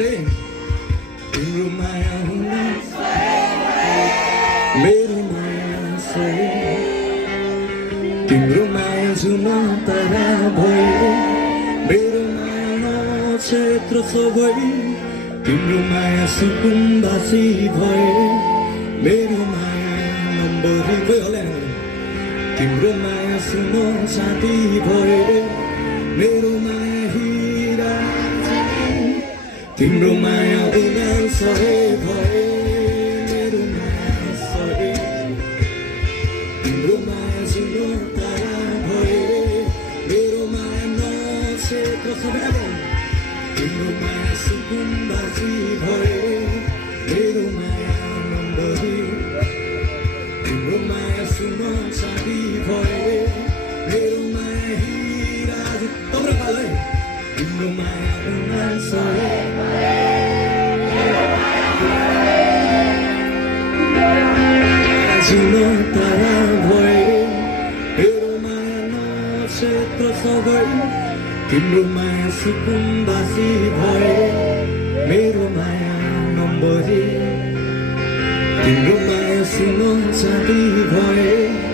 रे तिम्रो माया हुन मेरो माया सही तिम्रो माया जुन तारा भए मेरो माया क्षेत्र सबै तिम्रो माया सुकुम्बासी भए मेरो माया नम्बरी भयो तिम्रो माया सुनो साथी भए मेरो माया हिरा तिम्रो माया उडान सहे भए मेरो माया सहे तिम्रो माया सुनो तारा भए मेरो माया नक्षेत्र सबै तिम्रो माया सुकुम्बासी भए मेरो माया नम्बरी तिम्रो माया सुनो साथी भए मेरो माया हिरा तम्रो पालै तिम्रो माया उडान सहे जुनो तारा भए मेरो माया नक्षेत्र सबै तिम्रो माया सुकुम्बासी भए मेरो माया नम्बरी तिम्रो माया सुनो साथी भए